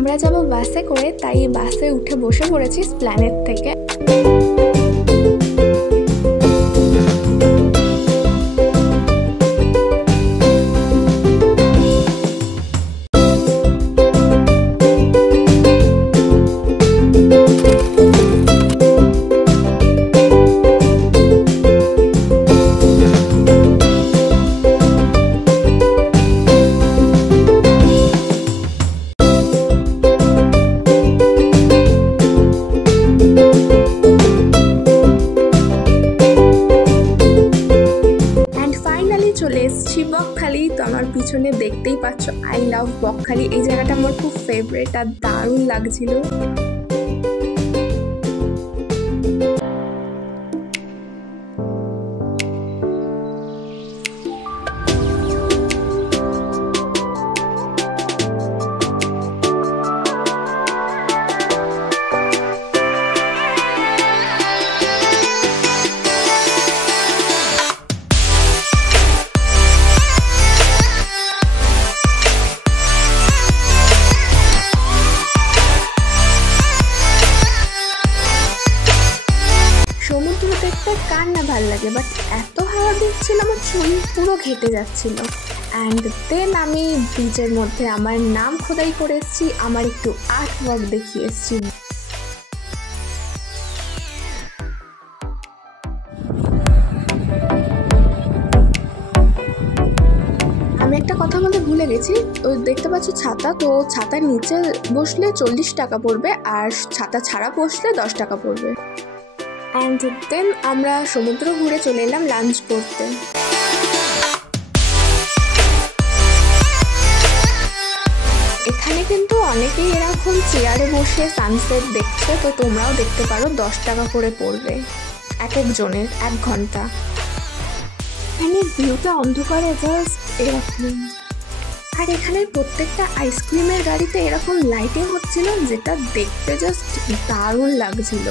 আমরা যাব বাসে করে, তাই বাসে উঠে বসে পড়েছি এসপ্ল্যানেড থেকে। চলে এসেছি বকখালি। তো আমার পিছনে দেখতেই পাচ্ছ আই লাভ বকখালি। এই জায়গাটা আমার খুব ফেভারিট আর দারুণ লাগছিল। সমুদ্র দেখতে কার না ভালো লাগে, বাট এত হাওয়া দিচ্ছিল আমার শরীর পুরো ঘেটে যাচ্ছিল। অ্যান্ড দেন আমি বিচের মধ্যে আমার নাম খোদাই করে এসেছি, আমার একটু আর্ট ওয়ার্ক দেখিয়ে এসেছি। আমি একটা কথা বলতে ভুলে গেছি, ওই দেখতে পাচ্ছ ছাতা, তো ছাতার নিচে বসলে 40 টাকা পড়বে আর ছাতা ছাড়া বসলে 10 টাকা পড়বে। অ্যান্ড দেন আমরা সমুদ্র ঘুরে চলে এলাম লাঞ্চ করতে। এখানে কিন্তু অনেকেই এরকম চেয়ারে বসে সানসেট দেখছে, তো তোমরাও দেখতে পারো। 10 টাকা করে পড়বে এক একজনের 1 ঘন্টা। এখানে ভিউটা অন্ধকারে জাস্ট এরকম। আর এখানে প্রত্যেকটা আইসক্রিমের গাড়িতে এরকম লাইটিং হচ্ছিল, যেটা দেখতে জাস্ট দারুণ লাগছিল।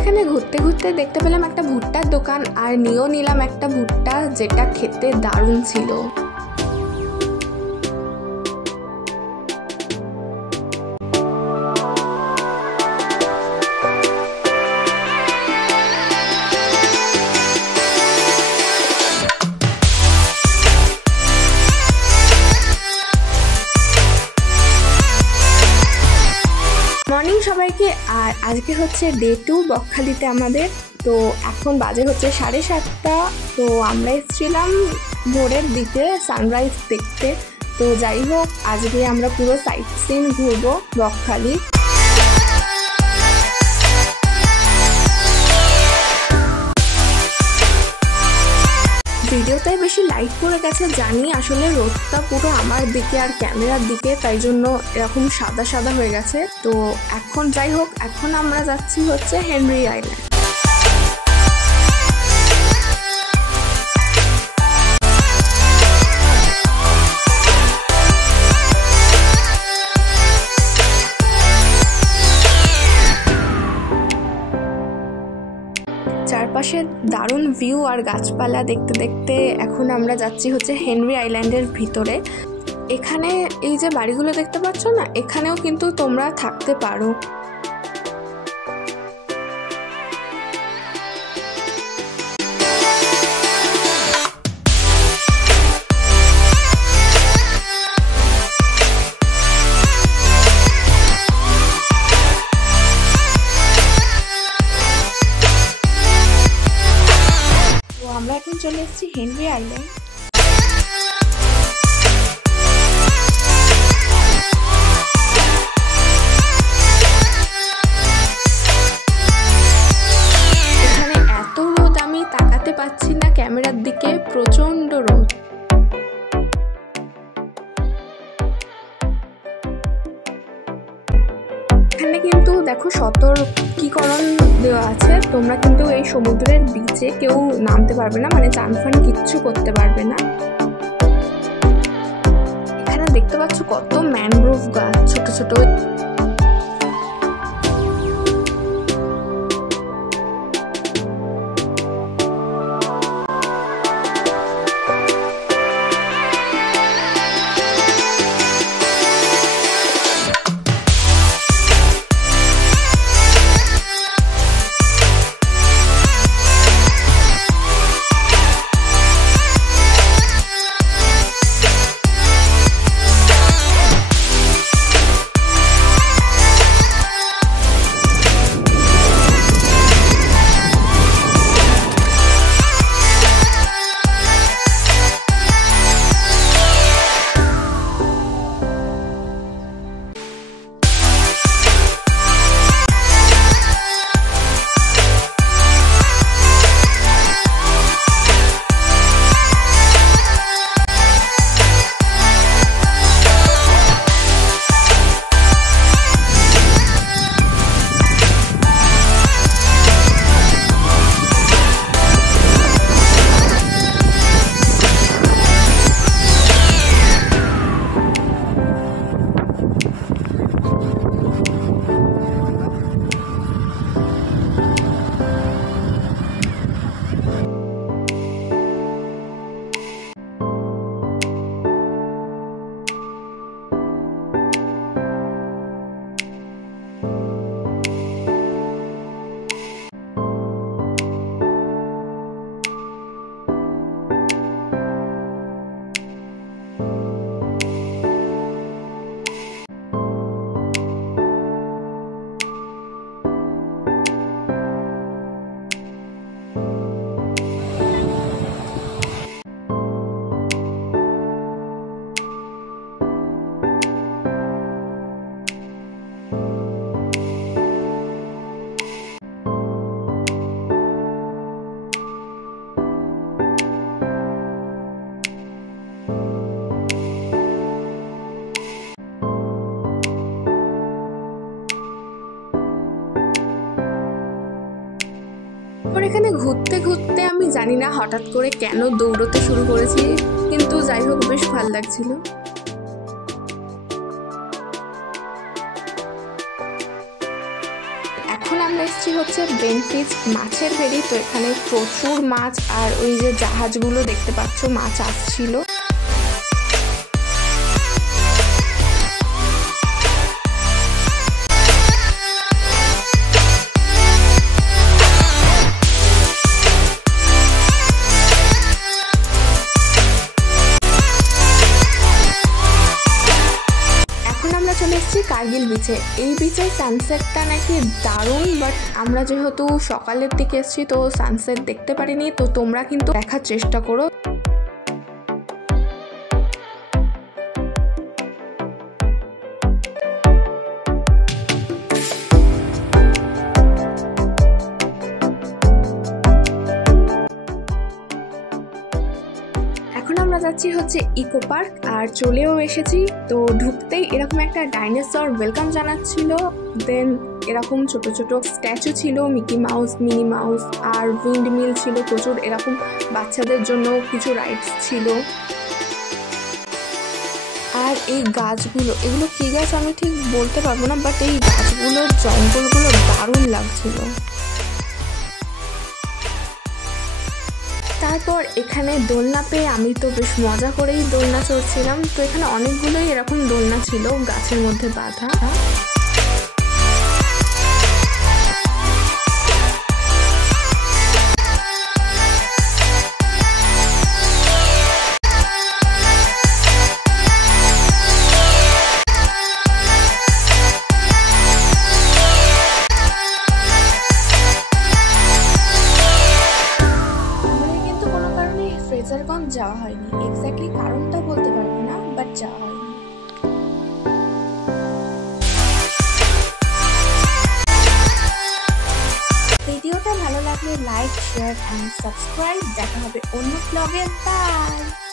এখানে ঘুরতে ঘুরতে দেখতে পেলাম একটা ভুট্টার দোকান, আর নিয়েও নিলাম একটা ভুট্টা, যেটা খেতে দারুণ ছিল। মর্নিং সবাইকে। আর আজকে হচ্ছে ডে 2 বকখালিতে আমাদের। তো এখন বাজে হচ্ছে 7:30। তো আমরা এসেছিলাম ভোরের দিকে সানরাইজ দেখতে। তো যাই হোক, আজকে আমরা পুরো সাইট সিন ঘুরবো বকখালি। ভিডিওটাই বেশি লাইট পড়ে গেছে জানি, আসলে রোদটা পুরো আমার দিকে আর ক্যামেরার দিকে, তাই জন্য এরকম সাদা সাদা হয়ে গেছে। তো এখন যাই হোক, এখন আমরা যাচ্ছি হচ্ছে হেনরি আইল্যান্ড। চারপাশে দারুণ ভিউ আর গাছপালা দেখতে দেখতে এখন আমরা যাচ্ছি হচ্ছে হেনরি আইল্যান্ডের ভিতরে। এখানে এই যে বাড়িগুলো দেখতে পাচ্ছ না, এখানেও কিন্তু তোমরা থাকতে পারো। আমরা এখন চলে এসেছি হেনরি আইল্যান্ড। এখানে এত রোদ, আমি তাকাতে পাচ্ছি না ক্যামেরার দিকে, প্রচন্ড রোদ। এখানে কিন্তু দেখো সতর্কীকরণ দেওয়া আছে, তোমরা কিন্তু এই সমুদ্রের বিচে কেউ নামতে পারবে না, মানে চান ফান কিচ্ছু করতে পারবে না। এখানে দেখতে পাচ্ছ কত ম্যানগ্রোভ গাছ ছোট ছোট। এখানে ঘুরতে ঘুরতে আমি জানি না হঠাৎ করে কেন দৌড়তে শুরু করেছি, কিন্তু যাই হোক বেশ ভালো লাগছিল। এখন আমরা এসেছি হচ্ছে বেনফিস মাছের ভেড়ি। তো এখানে প্রচুর মাছ, আর ওই যে জাহাজগুলো দেখতে পাচ্ছ মাছ আসছিল। চলে এসেছি কার্গিল বিচে। এই বিচের সানসেটটা নাকি দারুণ, বাট আমরা যেহেতু সকালের দিকে এসেছি তো সানসেট দেখতে পারিনি, তো তোমরা কিন্তু দেখার চেষ্টা করো। এখন আমরা যাচ্ছি হচ্ছে ইকো পার্ক, আর চলেও এসেছি। তো ঢুকতেই এরকম একটা ডাইনোসর ওয়েলকাম জানাচ্ছিল, দেন এরকম ছোট ছোট স্ট্যাচু ছিল, মিকি মাউস, মিনি মাউস, আর উইন্ড মিল ছিল প্রচুর। এরকম বাচ্চাদের জন্য কিছু রাইডস ছিল। আর এই গাছগুলো, এগুলো কী গাছ আমি ঠিক বলতে পারবো না, বাট এই গাছগুলোর জঙ্গলগুলো দারুণ লাগছিল। তারপর এখানে দোলনা পেয়ে আমি তো বেশ মজা করেই দোলনা চড়ছিলাম। তো এখানে অনেকগুলোই এরকম দোলনা ছিল গাছের মধ্যে বাঁধা। ফ্রেজারগঞ্জ যাওয়া হয়নি, এক্স্যাক্টলি কারণটা বলতে পারবো না, বাট যাওয়া হয়নি। ভিডিওটা ভালো লাগলে লাইক, শেয়ার অ্যান্ড সাবস্ক্রাইব। দেখা হবে অন্য ব্লগে। বাই।